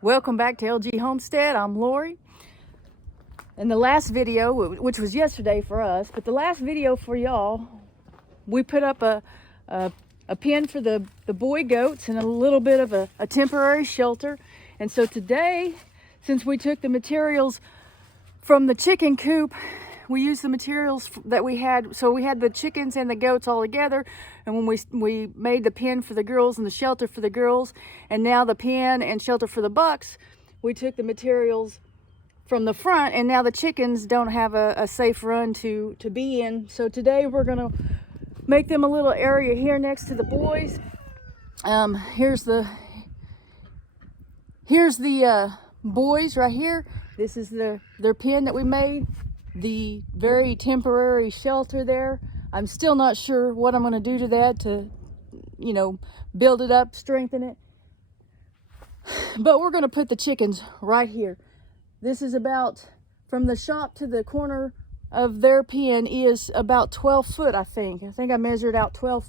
Welcome back to LG Homestead. I'm Lorie. In the last video, which was yesterday for us, but the last video for y'all, we put up a pen for the boy goats and a little bit of a temporary shelter. And so today, since we took the materials from the chicken coop, we used the materials that we had. So we had the chickens and the goats all together, and when we made the pen for the girls and the shelter for the girls, and now the pen and shelter for the bucks, we took the materials from the front, and now the chickens don't have a safe run to be in. So today we're gonna make them a little area here next to the boys. Here's the boys right here. This is their pen that we made. The very temporary shelter there. I'm still not sure what I'm going to do to that to, build it up, strengthen it. But we're going to put the chickens right here. This is about, from the shop to the corner of their pen is about 12 foot, I think. I think I measured out 12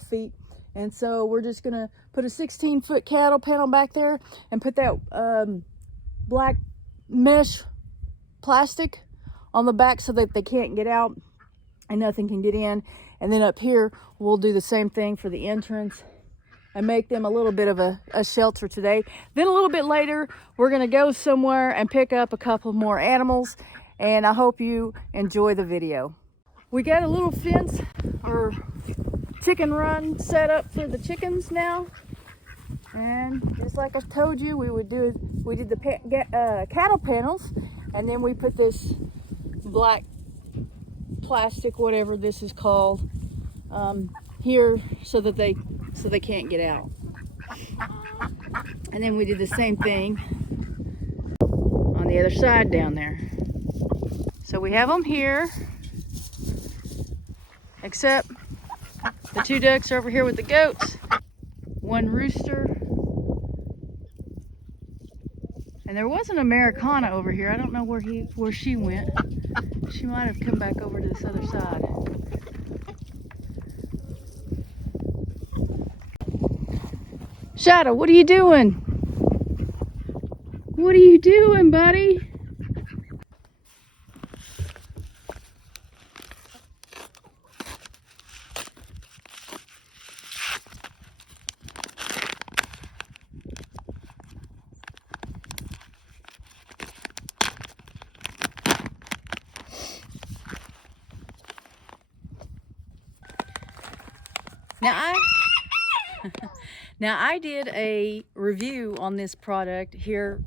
feet. And so we're just going to put a 16-foot cattle panel back there and put that black mesh plastic on the back so that they can't get out and nothing can get in. And then up here we'll do the same thing for the entrance and make them a little bit of a shelter today. Then a little bit later we're going to go somewhere and pick up a couple more animals, and I hope you enjoy the video. We got a little fence or chicken run set up for the chickens now, and just like I told you we did the cattle panels, and then we put this black plastic, whatever this is called, here so they can't get out. And then we did the same thing on the other side down there. So we have them here, except the two ducks are over here with the goats, one rooster, and there was an Americana over here. I don't know where she went. She might have come back over to this other side. Shadow, what are you doing? What are you doing, buddy? Now I did a review on this product here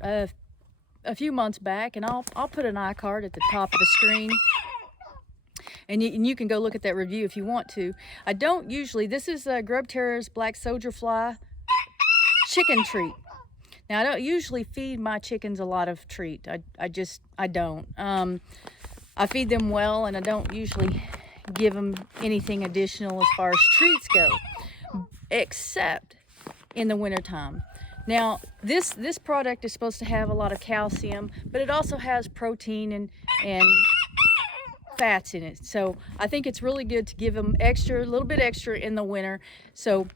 a few months back, and I'll put an iCard at the top of the screen, and you can go look at that review if you want to. I don't usually. This is Grub Terra's Black Soldier Fly chicken treat. Now I don't usually feed my chickens a lot of treat. I don't. I feed them well, and I don't usually give them anything additional as far as treats go, except in the wintertime. Now this product is supposed to have a lot of calcium, but it also has protein and fats in it. So I think it's really good to give them a little bit extra in the winter. So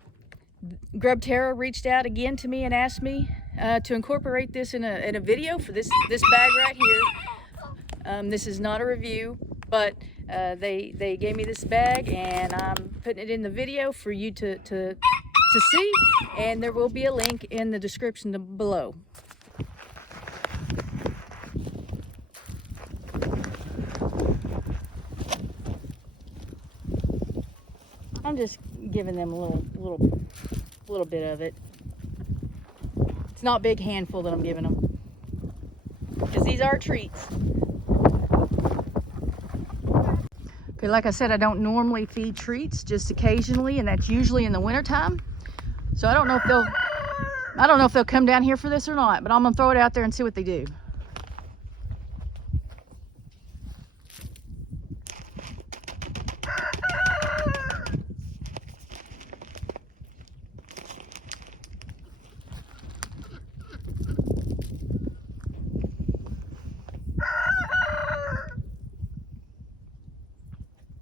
Grub Terra reached out again to me and asked me to incorporate this in a video for this bag right here. This is not a review, but they gave me this bag, and I'm putting it in the video for you to see, and there will be a link in the description below. I'm just giving them a little bit of it. It's not a big handful that I'm giving them, because these are treats. Okay, like I said, I don't normally feed treats, just occasionally, and that's usually in the wintertime. So I don't know if they'll come down here for this or not, but I'm gonna throw it out there and see what they do.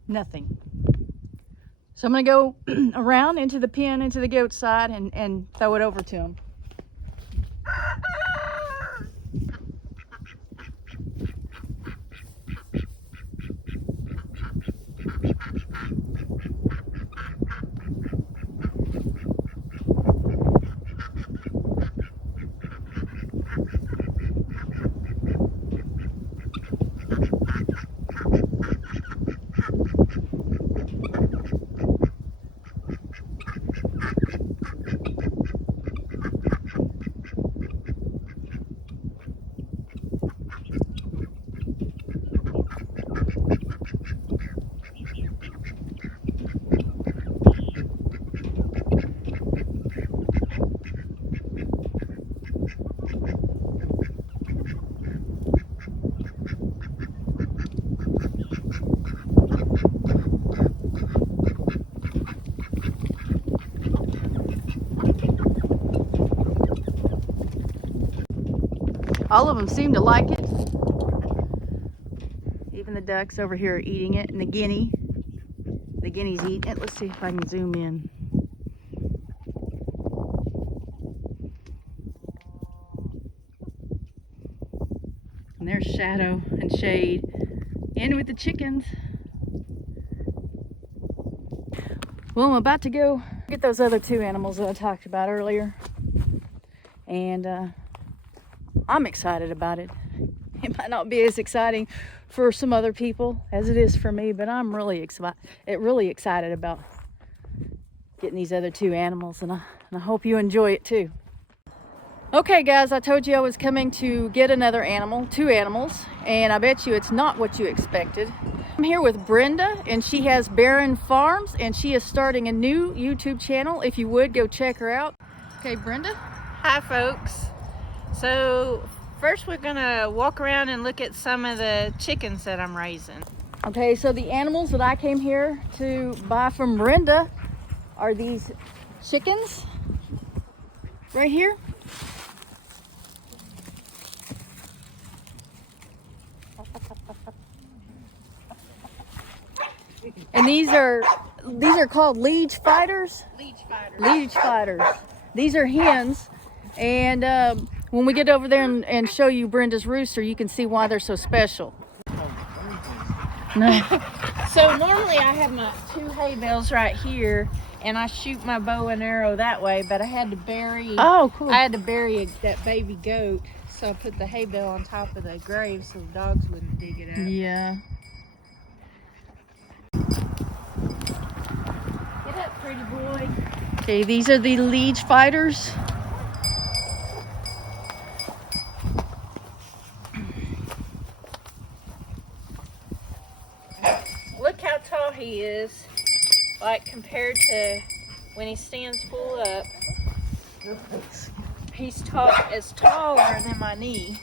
Nothing. So I'm going to go around into the pen, into the goat side, and throw it over to them. All of them seem to like it. Even the ducks over here are eating it, and the guinea's eating it. Let's see if I can zoom in. And there's shadow and shade, and with the chickens. Well, I'm about to go get those other two animals that I talked about earlier. And I'm excited about it. It might not be as exciting for some other people as it is for me, but I'm really excited about getting these other two animals, and I hope you enjoy it too. Okay guys, I told you I was coming to get another animal, two animals, and I bet you it's not what you expected. I'm here with Brenda, and she has Barren Farms, and she is starting a new YouTube channel. If you would, go check her out. Okay, Brenda. Hi folks. So first we're gonna walk around and look at some of the chickens that I'm raising. Okay, so the animals that I came here to buy from Brenda are these chickens right here. And these are called liege fighters. Liege fighters. These are hens, and when we get over there and show you Brenda's rooster, you can see why they're so special. No. So normally I have my two hay bales right here, and I shoot my bow and arrow that way, but I had to bury. Oh, cool. I had to bury that baby goat, so I put the hay bale on top of the grave so the dogs wouldn't dig it up. Yeah. Get up, pretty boy. Okay, these are the liege fighters. Look how tall he is, like compared to when he stands full up. He's taller than my knee.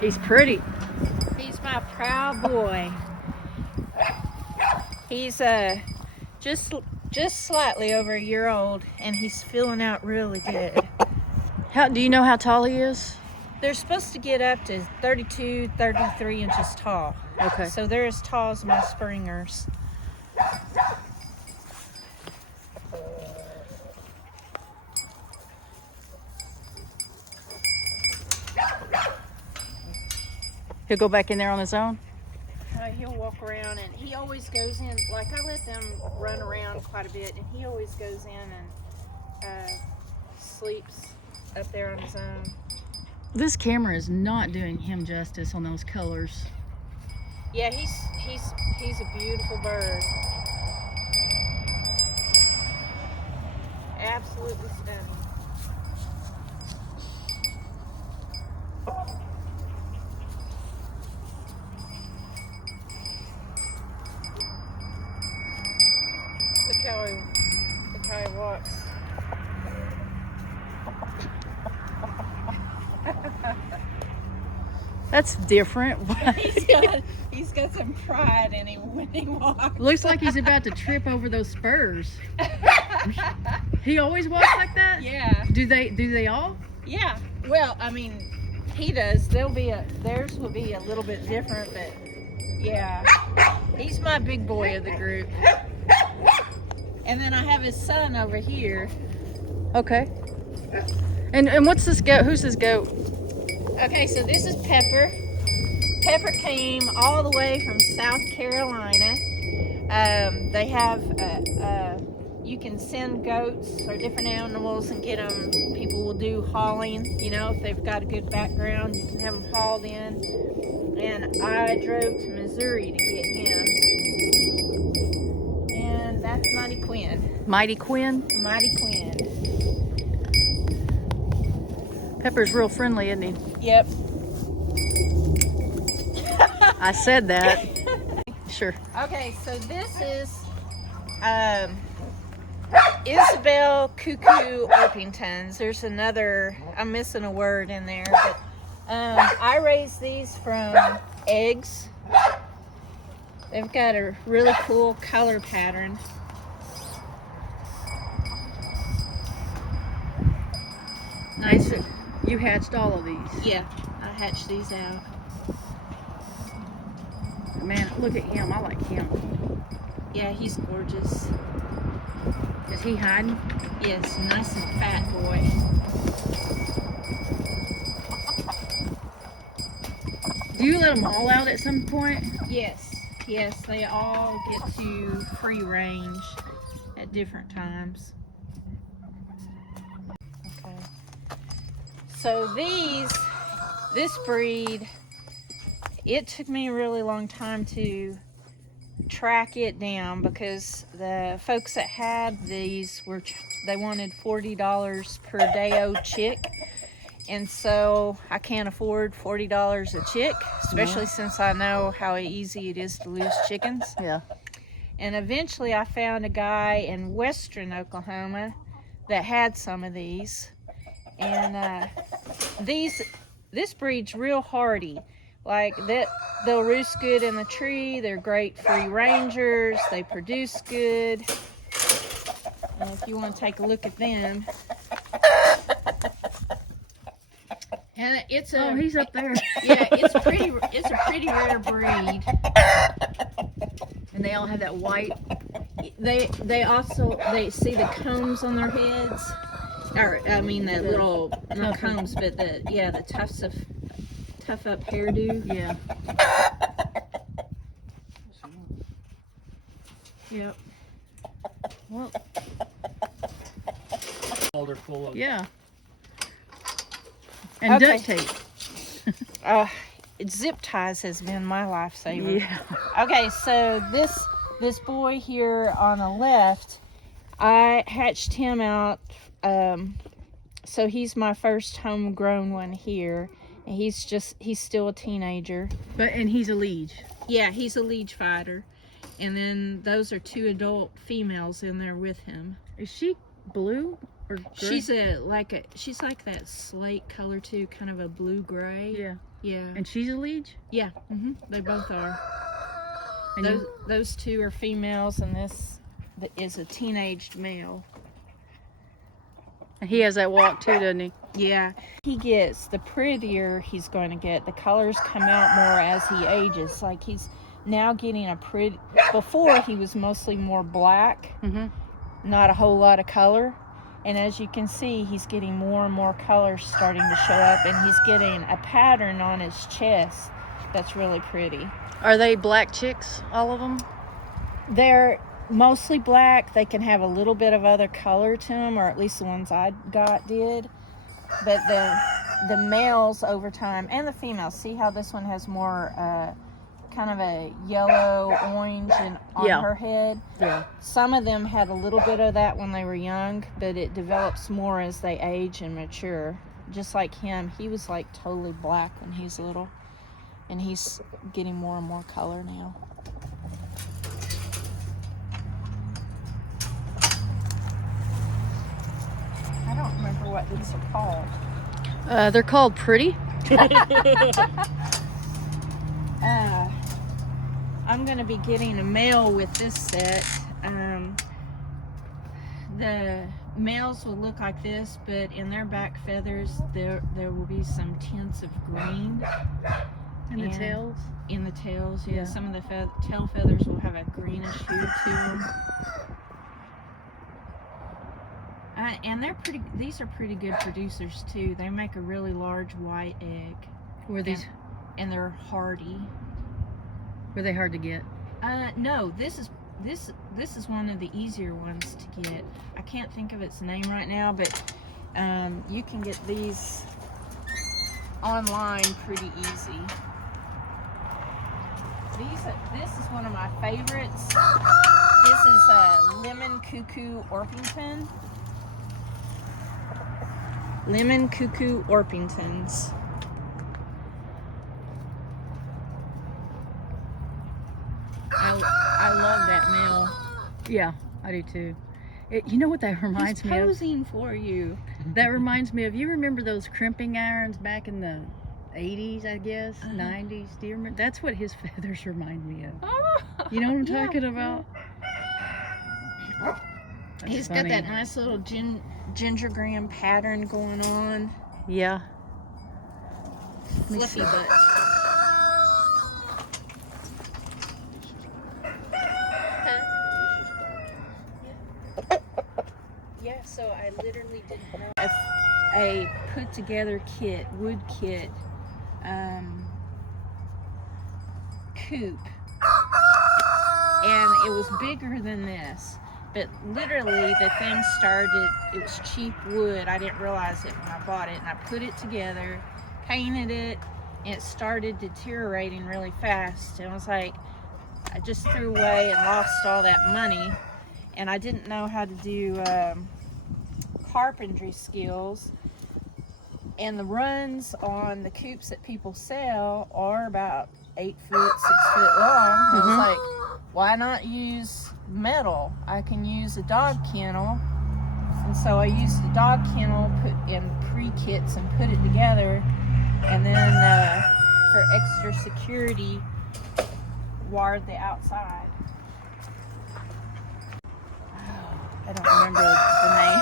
He's pretty. He's my proud boy. He's just slightly over a year old, and he's filling out really good. Do you know how tall he is? They're supposed to get up to 32, 33 inches tall. Okay. So they're as tall as my springers. He'll go back in there on his own? He'll walk around, and he always goes in, like I let them run around quite a bit, and he always goes in and sleeps up there on his own. This camera is not doing him justice on those colors. Yeah, he's a beautiful bird. Absolutely stunning. Look how he walks. That's different. he's got some pride in him when he walks. Looks like he's about to trip over those spurs. He always walks like that? Yeah. Do they all? Yeah. Well, I mean, he does. Theirs will be a little bit different, but yeah. He's my big boy of the group. And then I have his son over here. Okay. And what's this goat? Who's this goat? Okay, so this is Pepper. Pepper came all the way from South Carolina. They have, you can send goats or different animals and get them. People will do hauling, you know, if they've got a good background, you can have them hauled in. And I drove to Missouri to get him. And that's Mighty Quinn. Mighty Quinn? Mighty Quinn. Pepper's real friendly, isn't he? Yep. I said that. Sure. Okay, so this is Isabel Cuckoo Orpingtons. There's another, I'm missing a word in there, but I raised these from eggs. They've got a really cool color pattern. Nice. You hatched all of these. Yeah, I hatched these out. Man, look at him. I like him. Yeah, he's gorgeous. Is he hiding? Yes, nice and fat boy. Do you let them all out at some point? Yes, yes, they all get to free range at different times. Okay. So this breed, it took me a really long time to track it down because the folks that had these they wanted $40 per day old chick, and so I can't afford $40 a chick, especially since I know how easy it is to lose chickens. Yeah. And eventually I found a guy in western Oklahoma that had some of these, and this breed's real hardy. Like that, they'll roost good in the tree. They're great free rangers. They produce good. And if you want to take a look at them, and it's a he's up there. yeah, it's a pretty rare breed. And they all have that white. They also see the combs on their heads, or I mean the little not combs, but the tufts of tough up hairdo. Yeah. Yep. Well. They're full of. Yeah. And Okay. duct tape. Zip ties has been my lifesaver. Yeah. Okay, so this boy here on the left, I hatched him out. So he's my first homegrown one here, and he's still a teenager. And he's a liege. Yeah, he's a liege fighter, and then those are 2 adult females in there with him. Is she blue or gray? She's like that slate color too, kind of a blue gray. Yeah. Yeah. And she's a liege? Yeah. They both are. And Those 2 are females, and this is a teenaged male. he has that walk too, doesn't he? Yeah. He gets, the prettier he's going to get. The colors come out more as he ages. Like he's now getting a pretty. Before he was mostly more black, not a whole lot of color. And as you can see, he's getting more and more colors starting to show up, and he's getting a pattern on his chest that's really pretty. Are they black chicks, all of them? They're mostly black. They can have a little bit of other color to them, or at least the ones I got did. But the males over time, and the females, see how this one has more kind of a yellow orange on her head? Yeah. Some of them had a little bit of that when they were young, but it develops more as they age and mature. Just like him, he was like totally black when he was little, and he's getting more and more color now. I don't remember what these are called. They're called Pretty. I'm going to be getting a male with this set. The males will look like this, but in their back feathers there will be some tints of green. And the tails? In the tails, yeah. Yeah. Some of the tail feathers will have a greenish hue to them. And these are pretty good producers too. They make a really large white egg. Were these? And they're hardy. Were they hard to get? No, this is one of the easier ones to get. I can't think of its name right now, but you can get these online pretty easy. This is one of my favorites. This is a lemon cuckoo Orpington. Lemon Cuckoo Orpingtons. I love that male. Yeah, I do too. You know what that reminds He's me of? posing for you. That reminds me of, you remember those crimping irons back in the 80s, I guess, 90s? Do you remember? That's what his feathers remind me of. You know what I'm talking about? That's He's funny. got that nice little gingergram pattern going on. Yeah. Fluffy butt. Yeah, so I literally didn't know if a put together kit, wood kit, coop, and it was bigger than this. But literally, the thing started, it was cheap wood. I didn't realize it when I bought it. And I put it together, painted it, and it started deteriorating really fast. And I was like, I just threw away and lost all that money. And I didn't know how to do carpentry skills. And the runs on the coops that people sell are about 8 foot, 6 foot long. I was like, why not use metal? I can use a dog kennel. And so I used a dog kennel, put in pre-kits and put it together. And then for extra security, wired the outside. I don't remember the name.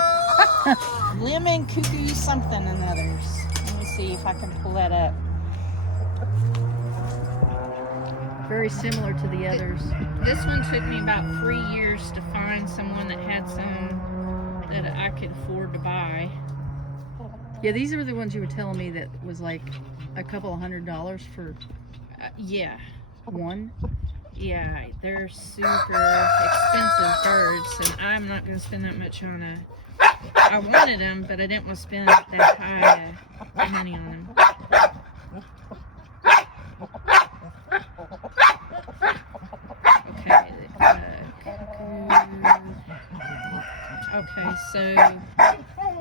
Lemon Cuckoo something and others. Let me see if I can pull that up. Very similar to the others. This one took me about 3 years to find someone that had some that I could afford to buy. Yeah, these are the ones you were telling me that was like a couple of $100 for Yeah. one. Yeah, they're super expensive birds, and I'm not going to spend that much on I wanted them, but I didn't want to spend that high money on them. Okay, so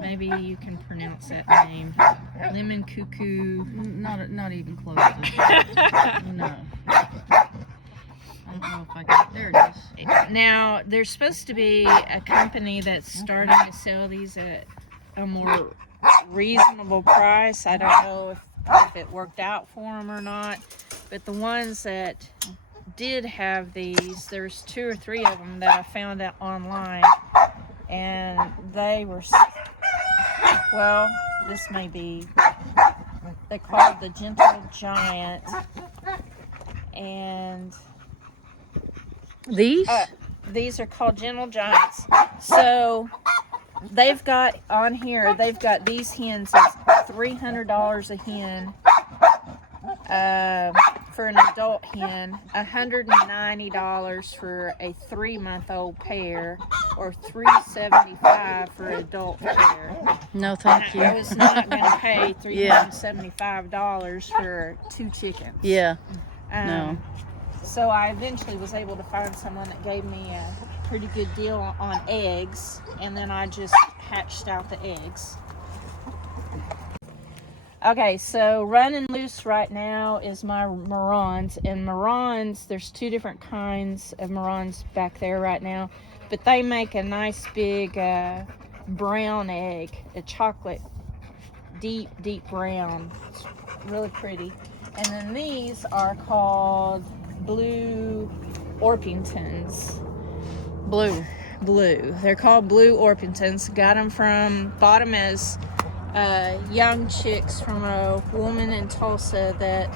maybe you can pronounce that name. Lemon Cuckoo. Not even close to no. I don't know if I can. There it is. Now, there's supposed to be a company that's starting to sell these at a more reasonable price. I don't know if it worked out for them or not, but the ones that did have these, there's 2 or 3 of them that I found out online, and they were, well, this may be, they're called the Gentle Giant, and These are called Gentle Giants. So they've got on here, they've got these hens as $300 a hen for an adult hen, $190 for a 3-month-old pair, or $375 for an adult pair. No, thank you. I was not going to pay $375 for 2 chickens. Yeah. No. So I eventually was able to find someone that gave me a pretty good deal on eggs, and then I just hatched out the eggs. Okay, so running loose right now is my Marans, and Marans, there's 2 different kinds of Marans back there right now, but they make a nice big brown egg, a chocolate, deep brown. It's really pretty. And then these are called Blue Orpingtons. Blue. They're called Blue Orpingtons. Bought them as young chicks from a woman in Tulsa that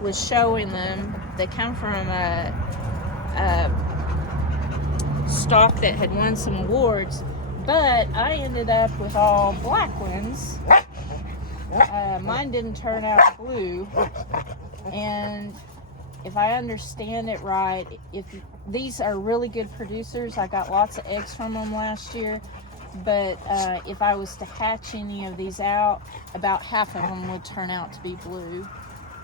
was showing them. They come from a stock that had won some awards, but I ended up with all black ones. Mine didn't turn out blue, and if I understand it right, these are really good producers. I got lots of eggs from them last year, but if I was to hatch any of these out, about half of them would turn out to be blue,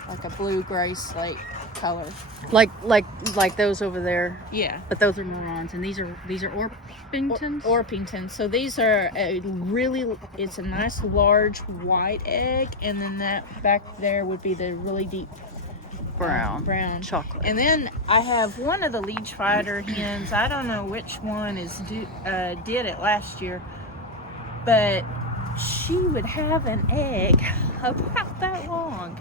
like a blue-gray slate color. Like those over there. Yeah. But those are Morons, and these are Orpingtons. Orpington. So these are it's a nice large white egg, and then that back there would be the really deep brown chocolate. And then I have one of the leech fighter hens. I don't know which one did it last year, but she would have an egg about that long.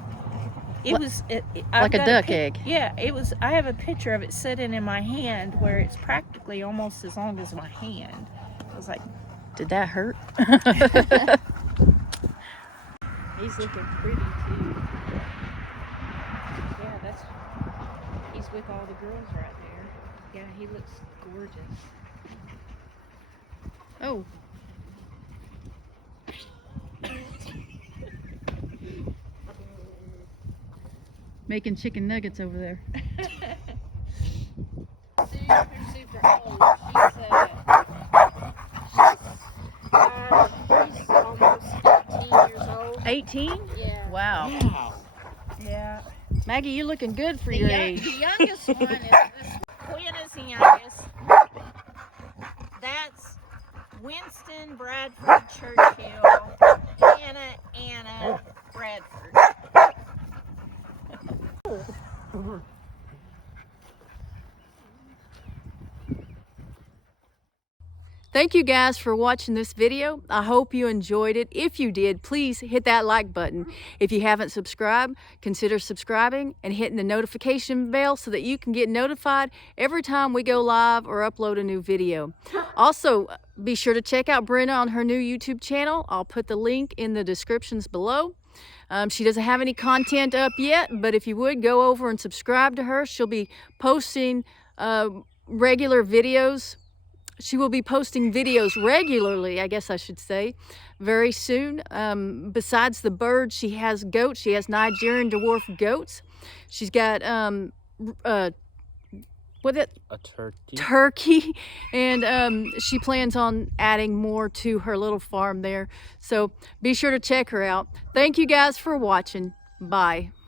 Like a duck egg. Yeah, it was. I have a picture of it sitting in my hand where it's practically almost as long as my hand. I was like, did that hurt? He's looking pretty too. Yeah, he's with all the girls right there. Yeah, he looks gorgeous. Oh. Making chicken nuggets over there. Super old. She's almost 18 years old. 18? Yeah. Wow. Yeah. Maggie, you're looking good for your age. The youngest one is this. Quinn is the youngest. That's Winston Bradford Churchill. Anna Bradford. Thank you guys for watching this video. I hope you enjoyed it. If you did, please hit that like button. If you haven't subscribed, consider subscribing and hitting the notification bell so that you can get notified every time we go live or upload a new video. Also, be sure to check out Brenna on her new YouTube channel. I'll put the link in the descriptions below. She doesn't have any content up yet, but if you would, go over and subscribe to her. She'll be posting regular videos. She will be posting videos regularly, I guess I should say, very soon. Besides the birds, she has goats. She has Nigerian dwarf goats. She's got a turkey, and she plans on adding more to her little farm there. So be sure to check her out. Thank you guys for watching. Bye.